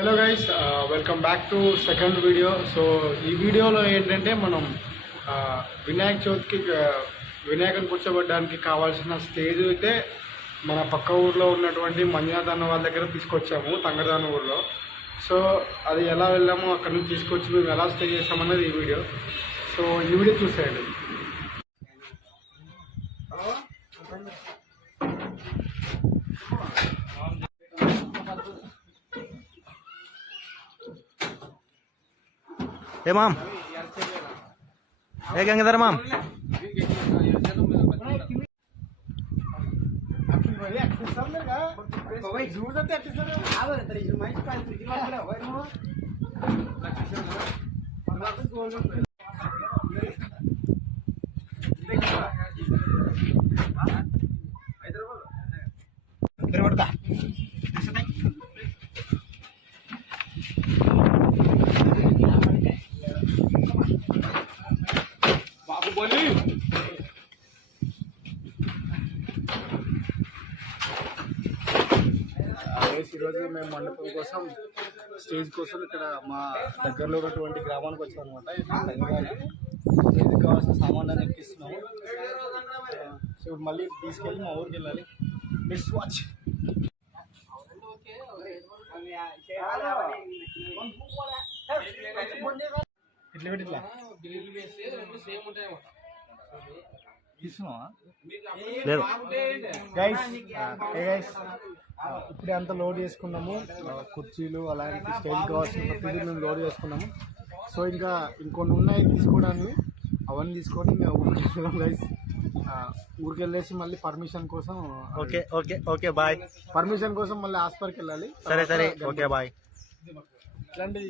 Hello guys, welcome back to second video. So ఈ వీడియోలో ఏంటంటే మనం వినాయక చవితికి వినాయకుని కూర్చోబెట్టడానికి కావాల్సిన స్టేజ్ అయితే మన పక్క ఊర్లో ఉన్నటువంటి మంజునాథ్ అన్న వాళ్ళ దగ్గర తీసుకొచ్చాము, తంగదాన ఊర్లో. సో అది ఎలా వెళ్ళామో అక్కడ నుంచి తీసుకొచ్చి మేము ఎలా స్టే చేసామన్నది ఈ వీడియో. సో ఈ వీడియో చూసేయండి. ए माम ए गंगाधर माम ఈరోజు మేము మండపం కోసం స్టేజ్ కోసం ఇక్కడ మా దగ్గరలో ఉన్నటువంటి గ్రామానికి వచ్చాం అనమాట. స్టేజ్కి కావాల్సిన సామాన్లను ఎక్కిస్తున్నాము. సో ఇప్పుడు మళ్ళీ తీసుకెళ్ళి మా ఊరికి వెళ్ళాలి. Best watch. ఇట్లా పెట్టి ఇట్లా తీసుకున్నావా గైస్? ఇప్పుడే అంతా లోడ్ చేసుకున్నాము. కుర్చీలు అలాంటి స్టైల్ కావాల్సిన ప్రతిదీ మేము లోడ్ చేసుకున్నాము. సో ఇంకా ఇంకొన్ని ఉన్నాయి తీసుకోవడానికి, అవన్నీ తీసుకొని మేము ఊరికి వెళ్తున్నాం గైస్. ఊరికి వెళ్ళేసి మళ్ళీ పర్మిషన్ కోసం okay okay okay bye. Permission కోసం మళ్ళీ హాస్పిటల్కి వెళ్ళాలి. సరే సరే ఓకే బాయ్. ఇట్లాంటి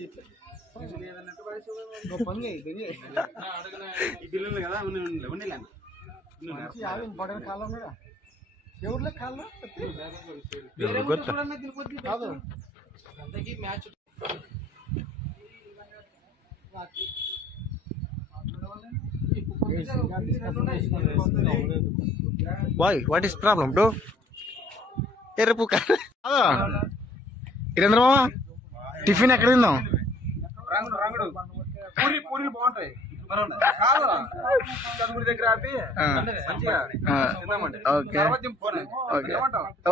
పని ఇంపార్టెంట్ కాలం కదా ఎవరిలో కాలం కాదు. Boy what is problem bro? ఎర్రపు కాదా వీరేంద్ర మామ, టిఫిన్ ఎక్కడ తిందాం?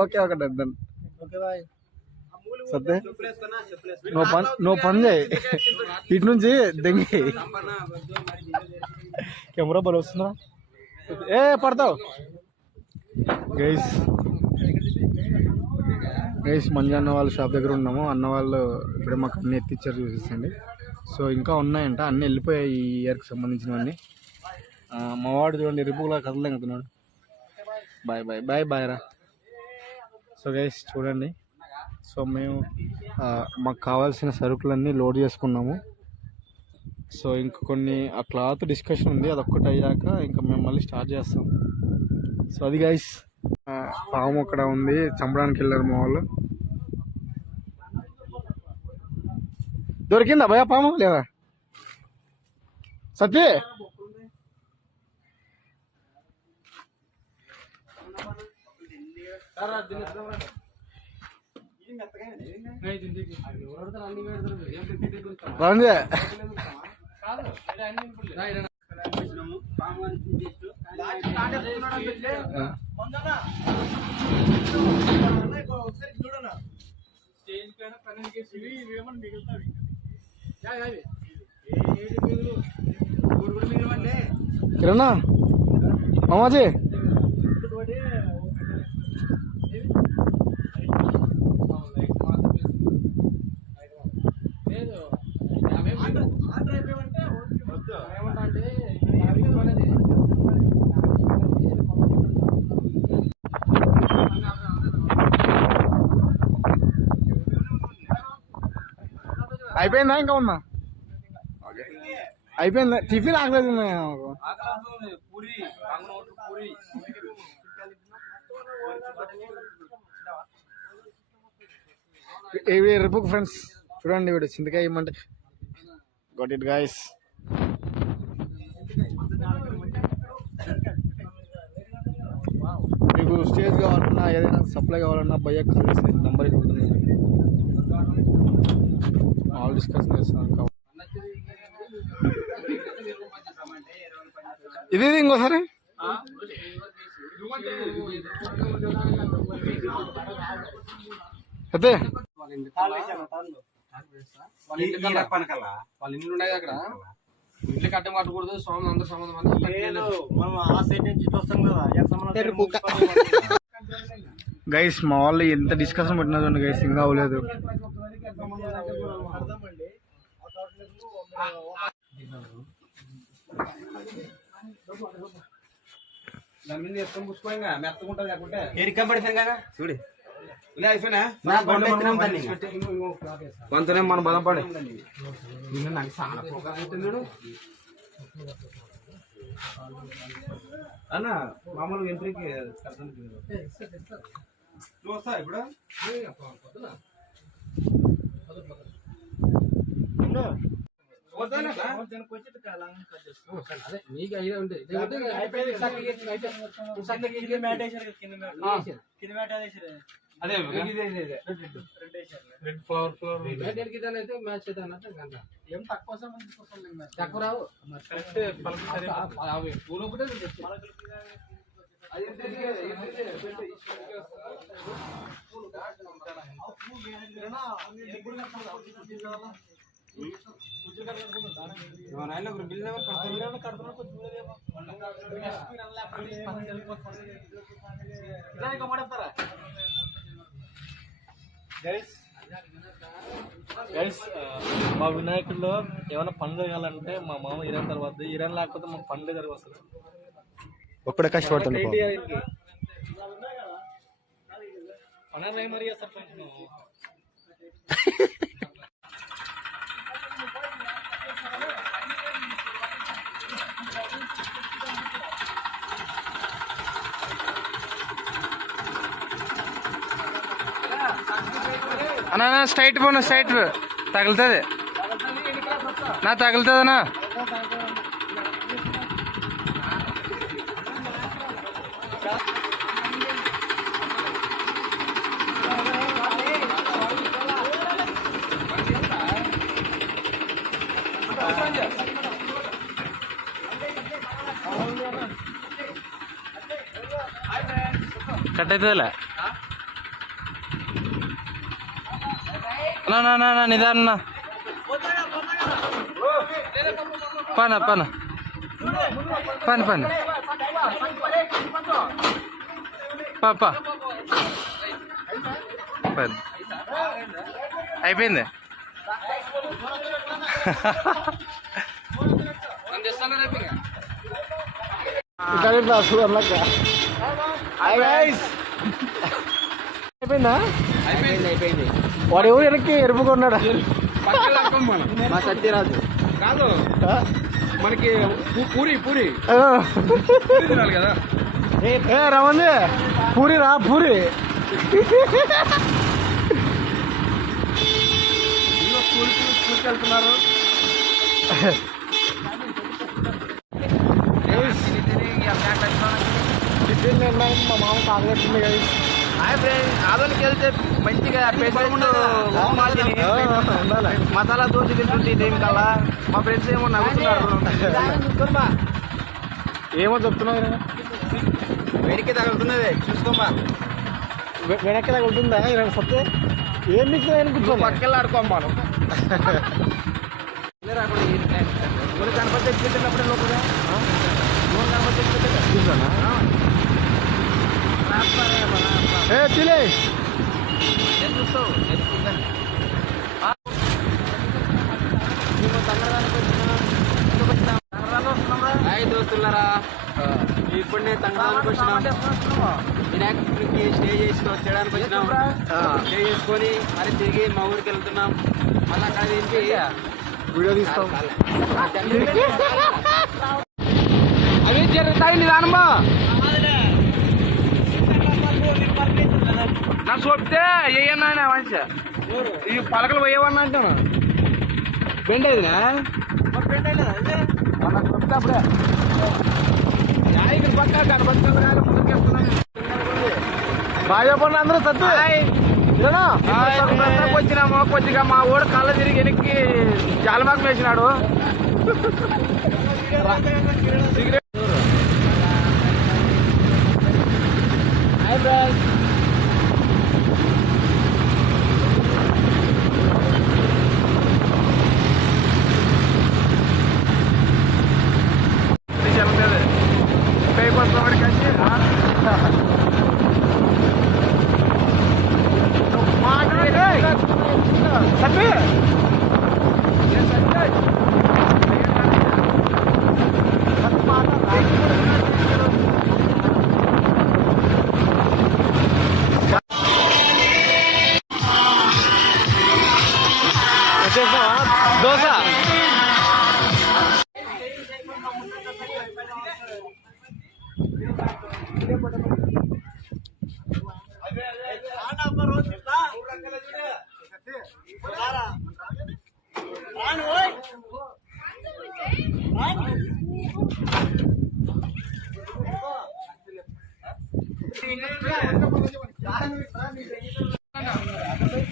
Okay okay done. సత్తే నువ్వు పని చేయి, ఇటు నుంచి దెంగి కెమెరా బలు వస్తుందా? ఏ పడతావు గైస్. మంజు అన్న వాళ్ళ షాప్ దగ్గర ఉన్నాము. అన్న వాళ్ళు ఇప్పుడే మాకు అన్ని ఎత్తిచ్చారు, చూసేసండి. సో ఇంకా ఉన్నాయంట, అన్నీ వెళ్ళిపోయాయి ఈ ఇయర్కి సంబంధించినవన్నీ. మా వాడు చూడండి రిపులా కదలే కదున్నాడు. బాయ్ బాయ్ బాయ్ బాయ్ రా. సో గైస్ చూడండి, సో మేము మాకు కావాల్సిన సరుకులన్నీ లోడ్ చేసుకున్నాము. సో ఇంక కొన్ని ఆ క్లాత్ డిస్కషన్ ఉంది, అదొక్కటి అయ్యాక ఇంకా మేము మళ్ళీ స్టార్ట్ చేస్తాం. సో అది గైస్, పాము అక్కడ ఉంది, చంపడానికి వెళ్ళారు మా వాళ్ళు. దొరికిందా భయ పాము లేదా? సత్య రండి. కిరణా మామాజీ, అయిపోయిందా ఇంకా ఉన్నా? అయిపోయిందా? టిఫిన్ ఆగలేదు. రేపు ఫ్రెండ్స్ చూడండి, వీడు చింతకాయ ఇమ్మంటే గాట్ ఇట్ గైస్. మీకు స్టేజ్ కావాలన్నా ఏదైనా సప్లై కావాలన్నా భయ్య కాల్ చేసి నెంబర్ ఇక్కడ ఉంటుంది. వాళ్ళు డిస్కషన్ చేస్తున్నారు. ఇది ఇంకోసారి అయితే వాళ్ళ ఇల్లు ఉన్నాయి అక్కడ. ఇంట్లో కట్ట మాట్టకూడదు, స్వామి అందరూ సంబంధం గైస్ మా వాళ్ళు ఎంత డిస్కషన్ పెట్టినా చూడండి గైస్, ఇంకా అవ్వలేదు. దాని మీద వేసుకొని పుచ్చుకోగా మెత్తకుంటుంది లేకుంటే పడిపోయింది కదా చూడు. కొంతనే మన బలం పడే అన్న మామూలుగా ఎంట్రీకి చూస్తా ఇప్పుడు మీకు ఐడియా ఉంటుంది. అదే రెడ్ ఫ్లవర్ అయితే మ్యాచ్ అయితే అన్నట్టు ఏం తక్కువ రావు. పూలు ఒకటే మా వినాయకుల్లో ఏమైనా పండుగ జరగాలంటే మా మామ ఇరాన్ తర్వాత ఇరాన్ లేకపోతే మాకు పండుగ జరగదు అసలు. ఒక్కడే కష్టపడుతుంది. పండుగ మరి చేస్తారు ఫ్రెండ్స్. అన్నా స్ట్రైట్ పోను, స్ట్రైట్ తగులుతుంది నా, తగులుతుందనా? కట్ అవుతుందిలే నా నిదాన పన పన పని పని పాప అయిపోయింది. అయిపోయిందా? అయిపోయింది. వాడు ఎవరు వెనక్కి ఎరుపుకున్నాడా? మా సత్యరాజు కాదు, మనకి పూరి పూరి తినాలి కదా. ఏ రమంది పూరి రా, పూరి స్కూల్కి వెళ్తున్నారు. మా మామ తాగలేస్తుంది కదా. ఆదోనికి వెళ్తే మంచిగా మసాలా దోశ తింటుంటే టైం కల్లా మా ఫ్రెండ్స్ ఏమో నవ్వుతున్నారు. ఏమో చెప్తున్నావు, వెనక్కి తగులుతున్నది చూసుకోమా. వెనక్కి తగులుతుందా? సత్తే ఏం మీకు కూర్చోండి, పక్కన ఆడుకోమ్మాను. గణపతి తెచ్చిపెట్టినప్పుడు లోపల గణపతి తెచ్చిపెట్టాను. ఏ తిలే చూస్తావు దోస్తులారా, ఇప్పుడు నేను తంగడానికి వచ్చినాం. వినాయకుడికి స్టే చేయడానికి వచ్చినాం. స్టే చేసుకొని మరి తిరిగి మా ఊరికి వెళ్తున్నాం. మళ్ళీ అక్కడ ఏంటి వీడియో తీస్తాం. అవి జరుగుతాయి నిదానమా. నాకు చూపితే ఏయన్నా మంచిగా ఈ పలకలు పోయేవన్నా అంటాను. బెండ్ అయిందినా చూపితే అప్పుడే ఇక్కడ పక్క కనబడుతుంది. బాగా చెప్పండి అందరూ. సత్తు వచ్చినాము కొద్దిగా మా ఊడు కళ్ళ తిరిగి వెనక్కి జాలమాకు వేసినాడు. సిగరెట్ దోశ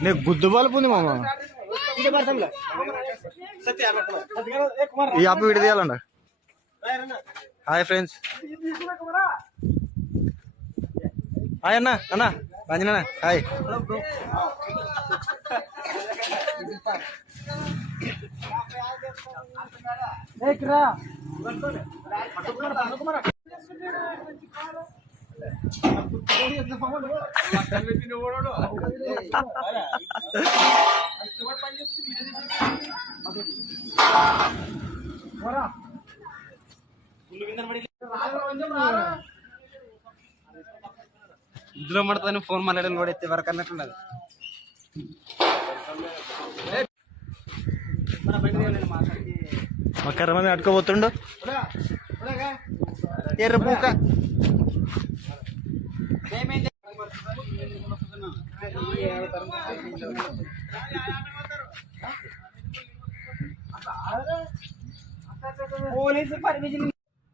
నీకు గుద్దు బలుపు ఉంది మామ. ఈ యాప్ వీడియో తీయాలంట. Hi friends. హాయ్ అన్న. అన్న రంజన హాయ్. ఇందులో పడుతుందని ఫోన్ మాట్లాడాలి కూడా ఎత్తే వరకు అన్నట్లున్నది. ఒక్కర మంది అట్టుకోబోతుండు ఎర్ర పూక.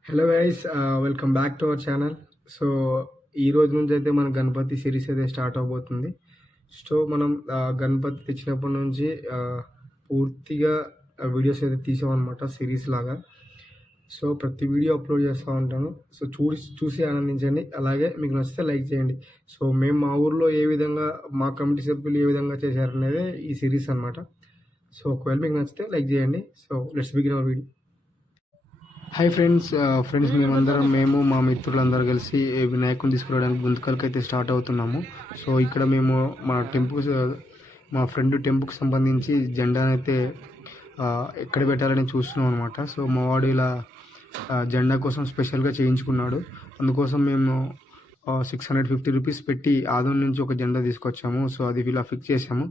Hello guys, welcome back to our channel. So ఈ రోజు నుంచి అయితే మన గణపతి సిరీస్ అయితే స్టార్ట్ అవబోతుంది. సో మనం గణపతి తెచ్చినప్పటి నుంచి పూర్తిగా వీడియోస్ అయితే తీసామన్నమాట సిరీస్ లాగా. సో ప్రతి వీడియో అప్లోడ్ చేస్తూ ఉంటాను. సో చూసి ఆనందించండి. అలాగే మీకు నచ్చితే లైక్ చేయండి. సో మేము మా ఊర్లో ఏ విధంగా మా కమిటీ సభ్యులు ఏ విధంగా చేశారనేదే ఈ సిరీస్ అనమాట. సో ఒకవేళ మీకు నచ్చితే లైక్ చేయండి. So let's begin our video. Hi friends. మేము మా మిత్రులందరూ కలిసి వినాయకుని తీసుకురావడానికి గుంతకల్కి అయితే స్టార్ట్ అవుతున్నాము. సో ఇక్కడ మేము మా ఫ్రెండ్ టెంపుకి సంబంధించి జెండాను అయితే ఎక్కడ పెట్టాలని చూస్తున్నాం అనమాట. సో మా వాడు ఇలా జెండా కోసం స్పెషల్గా చేయించుకున్నాడు. అందుకోసం మేము 650 రూపీస్ పెట్టి ఆదం నుంచి ఒక జెండా తీసుకొచ్చాము. సో అది ఇలా ఫిక్స్ చేసాము.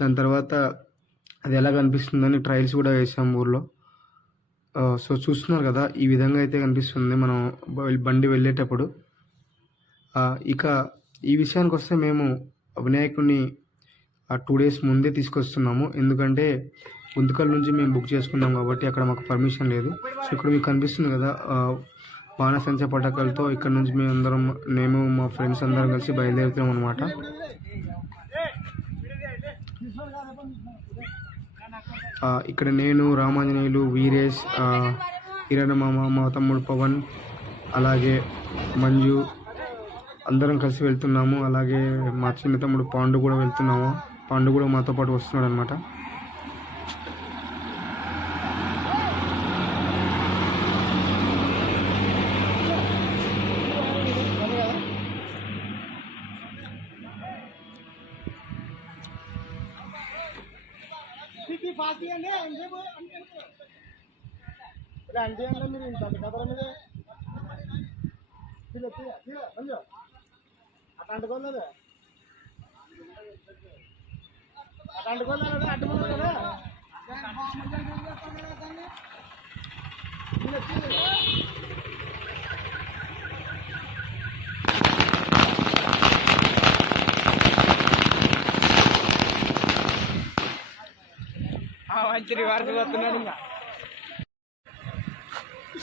దాని తర్వాత అది ఎలా కనిపిస్తుందని ట్రయల్స్ కూడా వేసాము ఊర్లో. సో చూస్తున్నారు కదా, ఈ విధంగా అయితే కనిపిస్తుంది మనం బండి వెళ్ళేటప్పుడు. ఇక ఈ విషయానికి వస్తే మేము వినాయకుడిని 2 days ముందే తీసుకొస్తున్నాము. ఎందుకంటే గుంతకల్ నుంచి మేము బుక్ చేసుకున్నాం కాబట్టి అక్కడ మాకు పర్మిషన్ లేదు. సో ఇక్కడ మీకు కనిపిస్తుంది కదా బాణసంచ పటాకాలతో ఇక్కడ నుంచి మేము మా ఫ్రెండ్స్ అందరం కలిసి బయలుదేరుతాం అనమాట. ఇక్కడ నేను, రామాంజనేయులు, వీరేష్, కిరణ్ మామ, మా తమ్ముడు పవన్, అలాగే మంజు అందరం కలిసి వెళ్తున్నాము. అలాగే మా చిన్న తమ్ముడు పాండు కూడా వెళ్తున్నాము. పాండు కూడా మాతో పాటు వస్తున్నాడు అనమాట.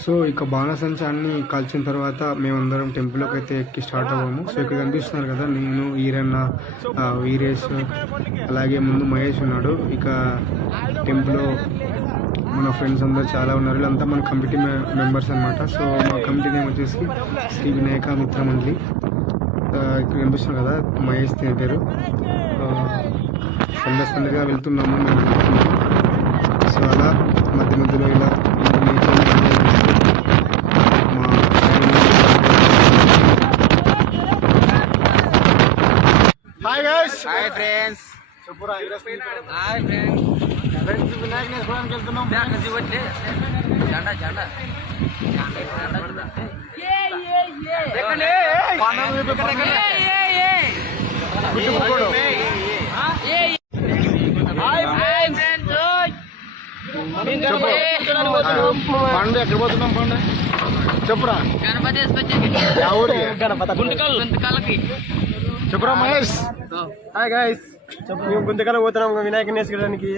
సో ఇక బాణసంచాన్ని కాల్చిన తర్వాత మేమందరం టెంపుల్లోకి అయితే ఎక్కి స్టార్ట్ అవ్వము. సో ఇక్కడ కనిపిస్తున్నారు కదా, నేను, ఈరన్న, వీరేష్, అలాగే ముందు మహేష్ ఉన్నాడు. ఇక టెంపుల్లో మన ఫ్రెండ్స్ అందరూ చాలా ఉన్నారు. వీళ్ళంతా మన కమిటీ మెంబర్స్ అనమాట. సో మా కమిటీ నేమ్ వచ్చేసి శ్రీ వినాయక మిత్ర మండలి. ఇక్కడ కనిపిస్తున్నారు కదా, మహేష్ తినే పేరు. సందడిగా వెళ్తున్నాము మేము. సో అలా మధ్య మధ్యలో ఇలా హాయ్ గైస్, హాయ్ ఫ్రెండ్స్, చెప్పురా. Hi friends. ఫ్రెండ్స్ వినాయకుని వేసుకోవడానికి వెళ్తున్నాం. పండు ఎక్కడ పోతున్నాం? పండు చెప్పురా. చెప్పురా మహేష్. హాయ్ గైస్, మేము గుంతకల్ పోతున్నాం వినాయకుని వేసుకోవడానికి.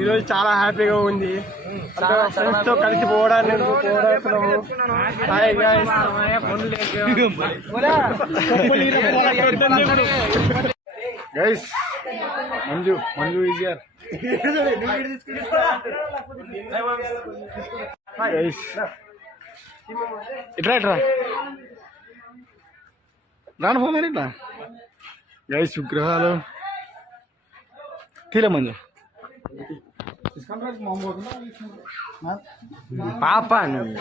ఈరోజు చాలా హ్యాపీగా ఉంది. ఫ్రెండ్స్ తో కలిసి పోవడానికి hi guys. Guys Manju easier. ఇట్రా రాను ఫోన్ మరి. ఇట్లా గైస్ విగ్రహాలు తీరే మంజు పాప నువ్వు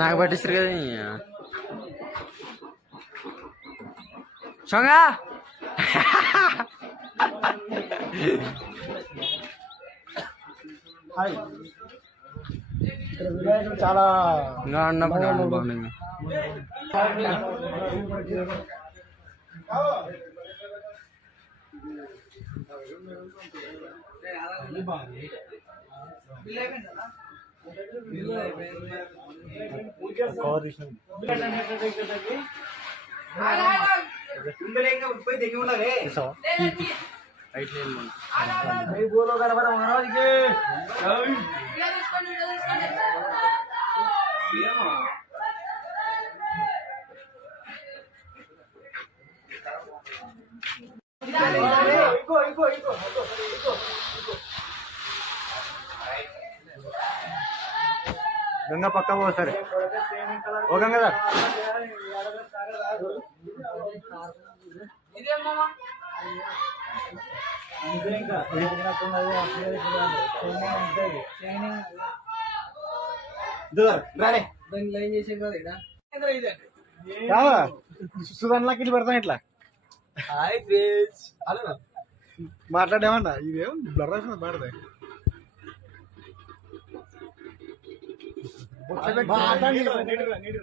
నాకు పట్టిస్తారు కదా సొంగా. చాలా ఇంకా ఉన్నప్పుడు బాగుంది. గంగా పక్క పోసారు. ఓ గంగా సుధాన్లాకి ఇది పెడతాను ఇట్లా. హాయ్ ఫ్రెండ్స్, మాట్లాడేమన్నా ఇదేం బ్లర్ అవుతుంది పడతాయి.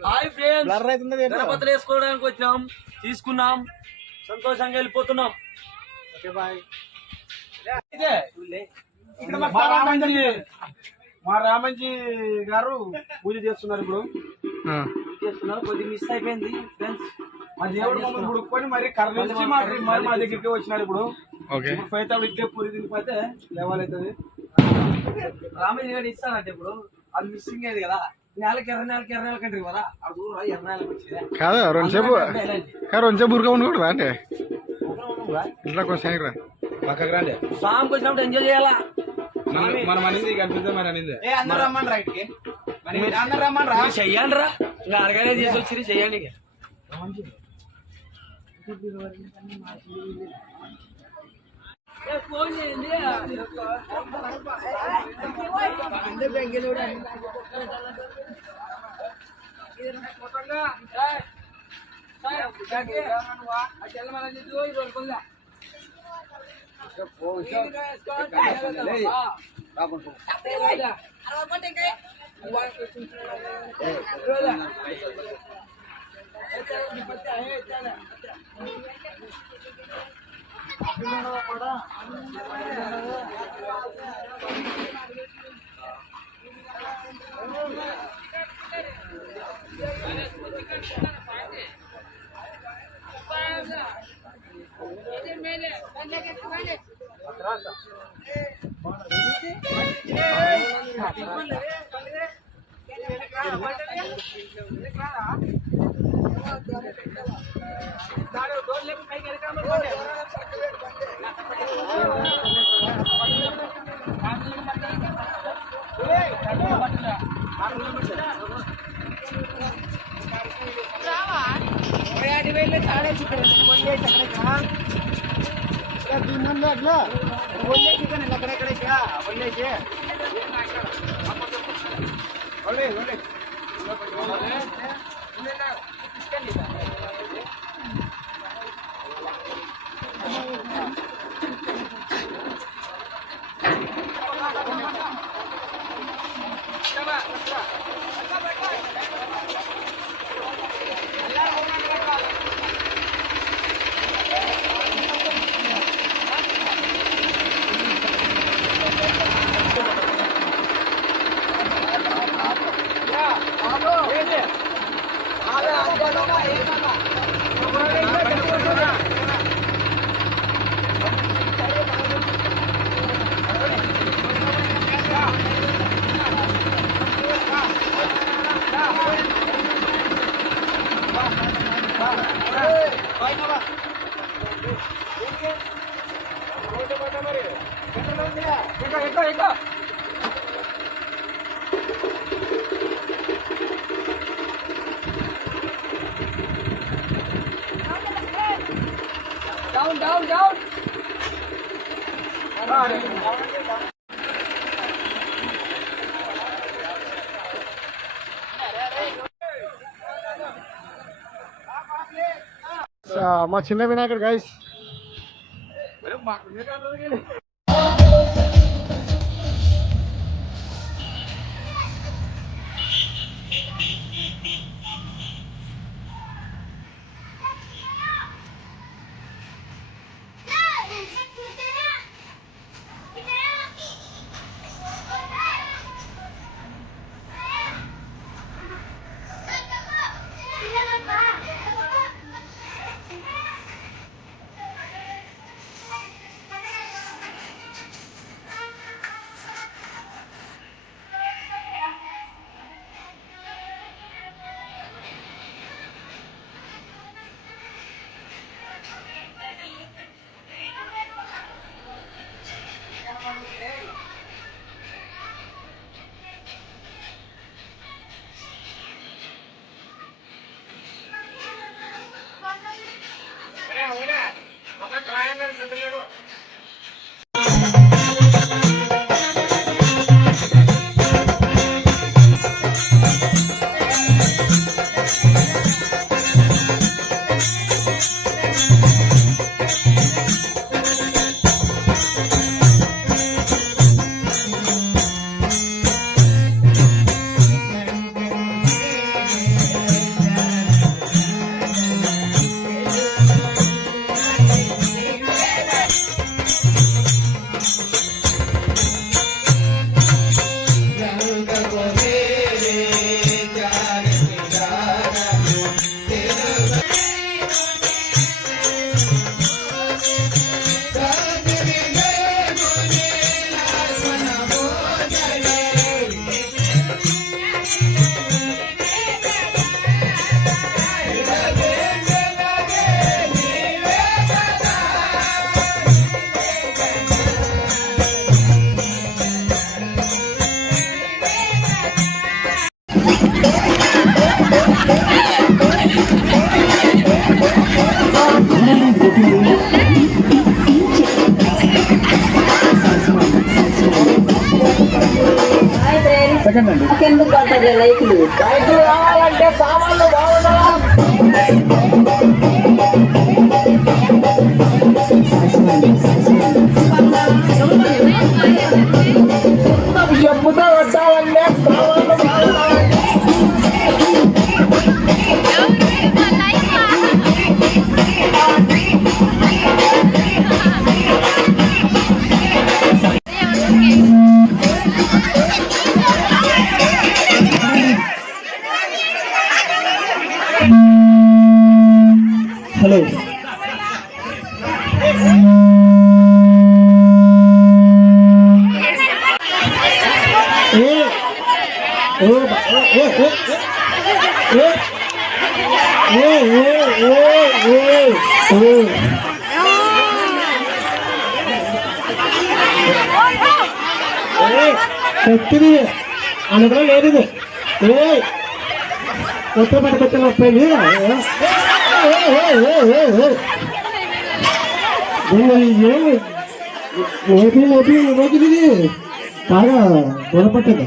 హాయ్ ఫ్రెండ్స్, బ్లర్ అవుతుంది. గణపతులు వేసుకోవడానికి వచ్చాం, తీసుకున్నాం, సంతోషంగా వెళ్ళిపోతున్నాం. మా రామంజీ గారు పూజ చేస్తున్నారు. ఇప్పుడు కొద్దిగా మిస్ అయిపోయింది ఫ్రెండ్స్. మా దేవుడు మమ్మల్ని పుడుకొని మరి కర్రించి మా దగ్గరికి వచ్చినాడు. ఇప్పుడు ఫైవ్ ఇచ్చే పూరి తినిపోతే లెవెల్ అవుతుంది. రామయ్య గారు ఇస్తానంటే ఇప్పుడు అది మిస్సింగ్ అయ్యేది కదా. నెలకి ఎర్ర కంటే కదా అది దూరం ఎర్ర నెలకి వచ్చేది కాదు. రెండుసేపు ఊరుగా ఉండకూడదా అంటే ఇట్లా కొంచెం రా పక్కకు రాండి. సాంగ్ వచ్చినప్పుడు ఎంజాయ్ చేయాలా. మనం అనేది కనిపిద్దాం. మరి అనేది అందరూ రమ్మని రైట్కి అందరు రమ్మని రా. చెయ్యండి రా, ఇంకా అరగానే తీసుకొచ్చి చెయ్యండి. ఫోన్ చేయండి. Gracias. మా చిన్న వినాయకుడు గైస్. లైకులు రావాలంటే సామాన్లు చెప్పుతో వచ్చాలంటే సామాన్లు హలో కత్తిది అనగా లేదు కొత్త పట్టుకొచ్చిన వస్తాయి ఏమి రోజుది బాగా గుణపట్టదు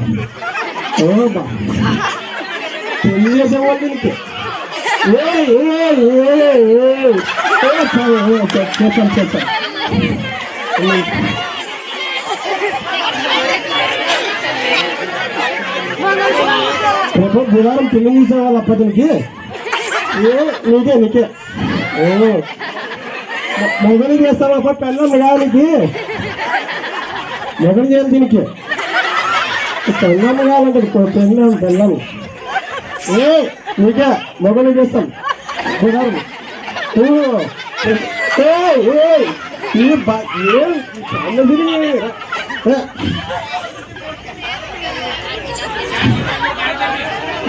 పెళ్లి చేసేవాళ్ళు దీనికి చేస్తాను రేపు బుధవారం పెళ్లి చేసేవాళ్ళు అప్పటికి నీకే మొగలు చేస్తావు అప్ప పెళ్ళం కావాలికి మొగలు చేయాలి దీనికి పెళ్ళం కావాలంటే పెళ్ళం నీకే మొగలు చేస్తాం బుధవారం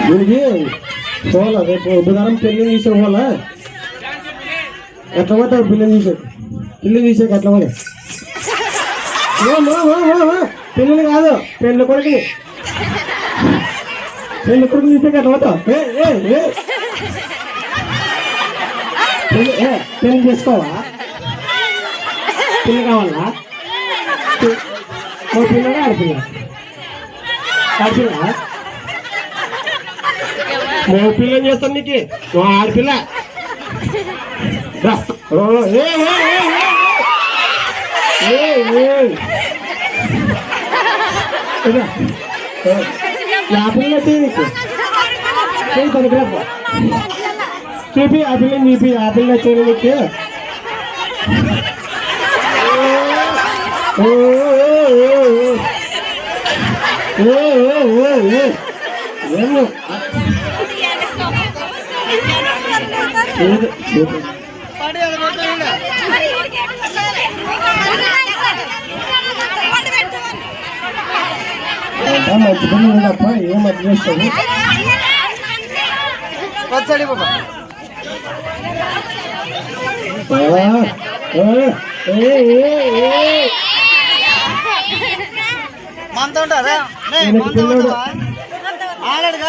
దీనికి పోవాలా రేపు బుధవారం పెళ్లి తీసే పోవాలా ఎట్లా పోతావు పిల్లలు తీసాక ఎట్లా పోలే పెళ్ళిని కాదు పెళ్ళి కొడుకుని తీసాక ఎట్లా పోతావు పెళ్లి చేసుకోవా పిల్ల కావాలా పిల్లగా ఆడపిల్ల పిల్లని చేస్తాను నీకు ఆడపిల్ల యాపిల్ చూపి ఆ పిల్లని చూపి యాపిల్ చేయడానికి మంచి పని ఉండప్ప ఏం అర్థం చేస్తావు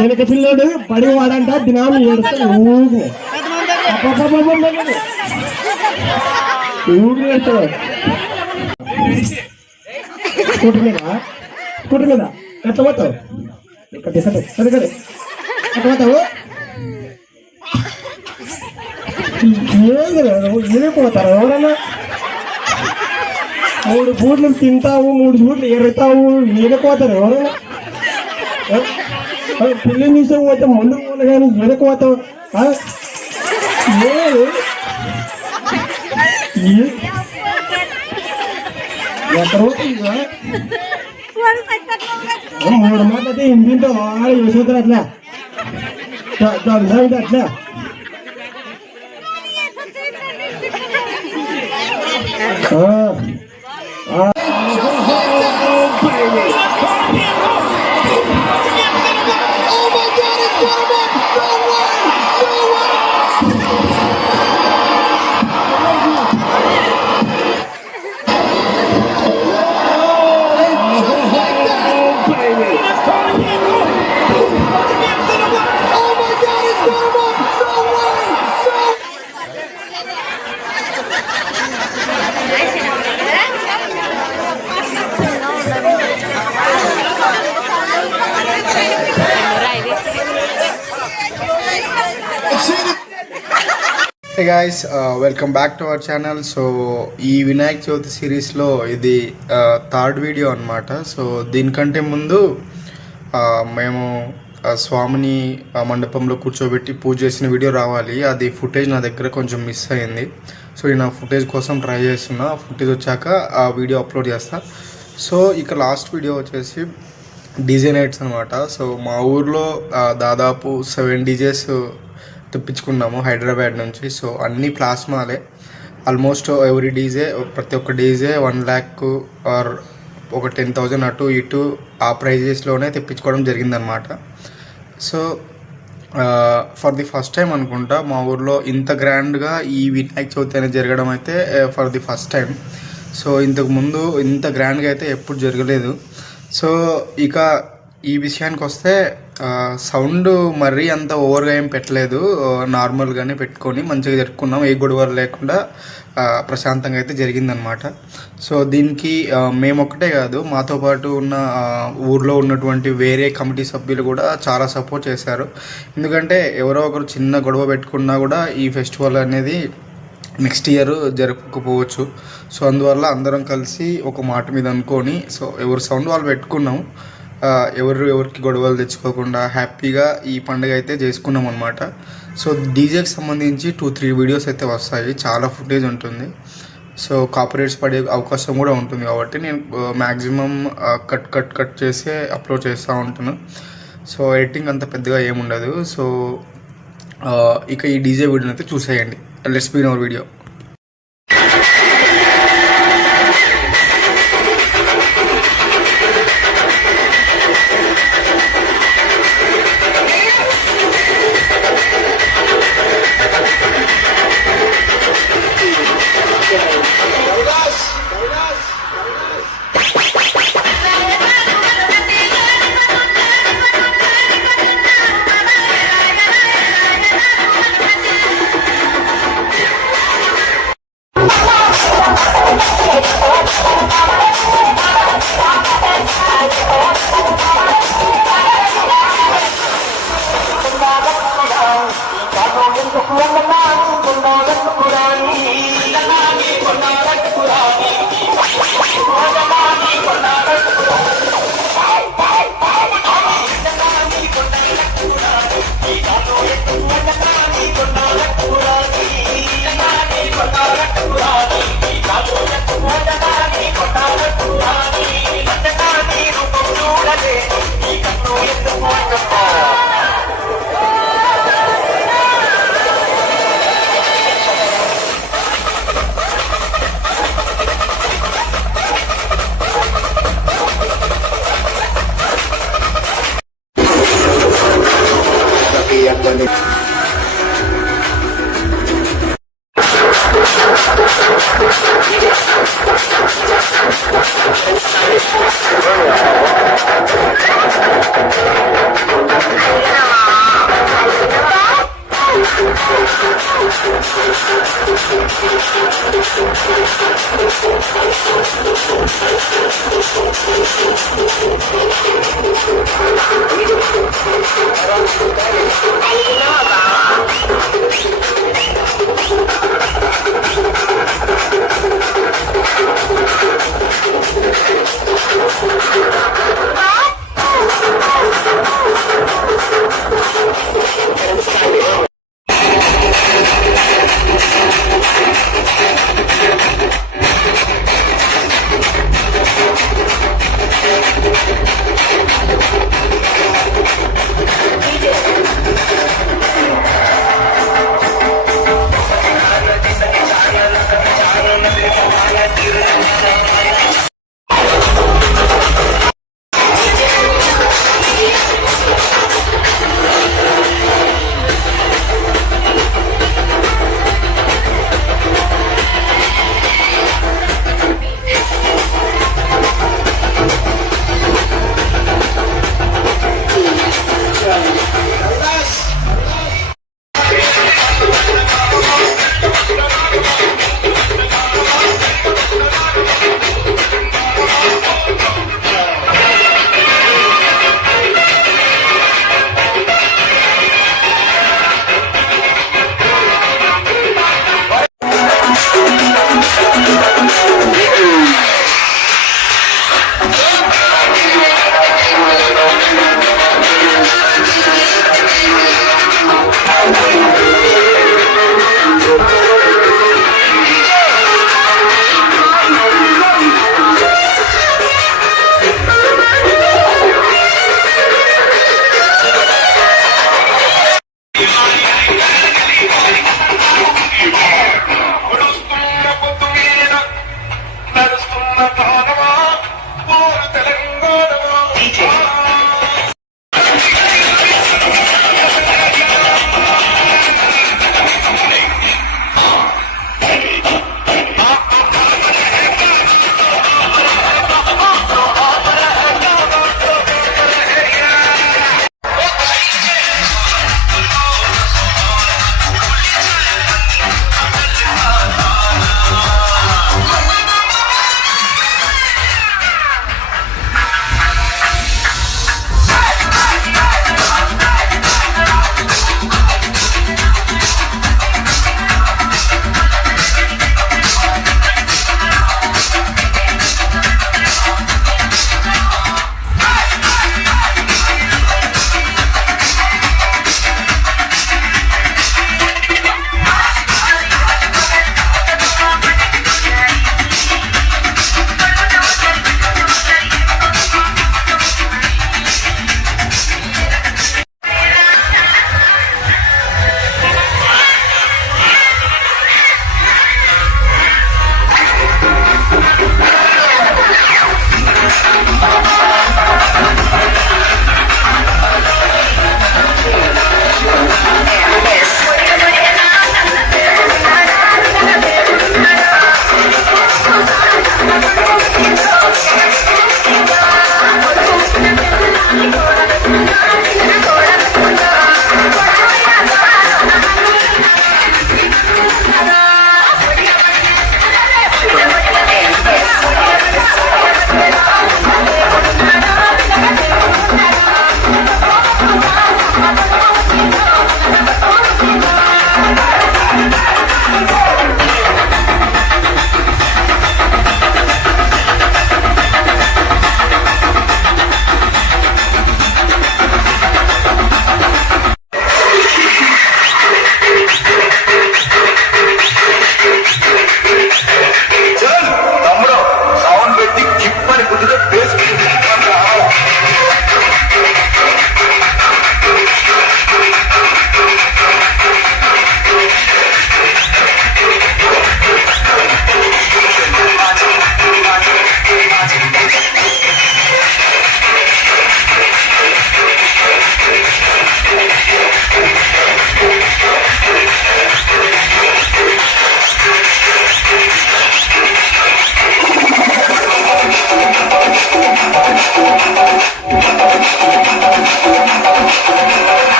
వెనక పిల్లోడు పడి వాడంట దినాలు ఏడుస్తాడు ఊగి ఏడుస్తాడు కుట్టు మీద ఎట్లా పోతావు సరే ఎట్లా పోతావు ఏమైపోతారు ఎవరన్నా 3 పూట్లు తింటావు 3 పూట్లు ఎరుగుతావు ఏదకపోతారు ఎవరైనా పిల్లని తీసుకోపోతే ముందు పోలే కానీ ఎదకపోతావు ఎక్కడ పోతుందా 3 మాటలు అయితే ఇంటింటో చూస్తారు అట్లా అట్లా Hey guys, welcome back to our channel. So ఈ వినాయక చవితి సిరీస్లో ఇది థర్డ్ వీడియో అన్నమాట. సో దీనికంటే ముందు మేము స్వామిని మండపంలో కూర్చోబెట్టి పూజ చేసిన వీడియో రావాలి. అది ఫుటేజ్ నా దగ్గర కొంచెం మిస్ అయింది. సో నేను ఫుటేజ్ కోసం ట్రై చేస్తున్నా. ఫుటేజ్ వచ్చాక ఆ వీడియో అప్లోడ్ చేస్తా. సో ఇక లాస్ట్ వీడియో వచ్చేసి డీజే నైట్స్ అనమాట. సో మా ఊర్లో దాదాపు 7 DJs తెప్పించుకున్నాము హైదరాబాద్ నుంచి. సో అన్ని ప్లాస్మాలే. ఆల్మోస్ట్ ఎవ్రీ డీజే, ప్రతి ఒక్క డీజే 1 lakh ఆర్ ఒక 10,000 అటు ఇటు ఆ ప్రైజెస్లోనే తెప్పించుకోవడం జరిగిందనమాట. So for the first time అనుకుంటా మా ఊర్లో ఇంత గ్రాండ్గా ఈ వినాయక చవితి అనేది జరగడం అయితే for the first time. So ఇంతకుముందు ఇంత గ్రాండ్గా అయితే ఎప్పుడు జరగలేదు. సో ఇక ఈ విషయానికి వస్తే సౌండ్ మరీ అంత ఓవర్గా ఏం పెట్టలేదు, నార్మల్గానే పెట్టుకొని మంచిగా జరుపుకున్నాం. ఏ గొడవలు లేకుండా ప్రశాంతంగా అయితే జరిగిందనమాట. సో దీనికి మేమొక్కటే కాదు, మాతో పాటు ఉన్న ఊర్లో ఉన్నటువంటి వేరే కమిటీ సభ్యులు కూడా చాలా సపోర్ట్ చేశారు. ఎందుకంటే ఎవరో ఒకరు చిన్న గొడవ పెట్టుకున్నా కూడా ఈ ఫెస్టివల్ అనేది నెక్స్ట్ ఇయర్ జరుపుకోపోవచ్చు. సో అందువల్ల అందరం కలిసి ఒక మాట మీద అనుకొని సో ఎవరి సౌండ్ వాళ్ళు పెట్టుకున్నాము. ఎవరికి గొడవలు తెచ్చుకోకుండా హ్యాపీగా ఈ పండుగ అయితే చేసుకున్నాం అనమాట. సో డీజేకి సంబంధించి 2-3 వీడియోస్ అయితే వస్తాయి, చాలా ఫుటేజ్ ఉంటుంది. సో కాపీరైట్స్ పడే అవకాశం కూడా ఉంటుంది కాబట్టి నేను మ్యాక్సిమం కట్ చేసి అప్లోడ్ చేస్తూ ఉంటాను. సో ఎడిటింగ్ అంత పెద్దగా ఏముండదు. సో ఇక ఈ డీజే వీడియోని అయితే చూసేయండి. Let's begin our video.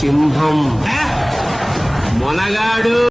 సింహం మొనగాడు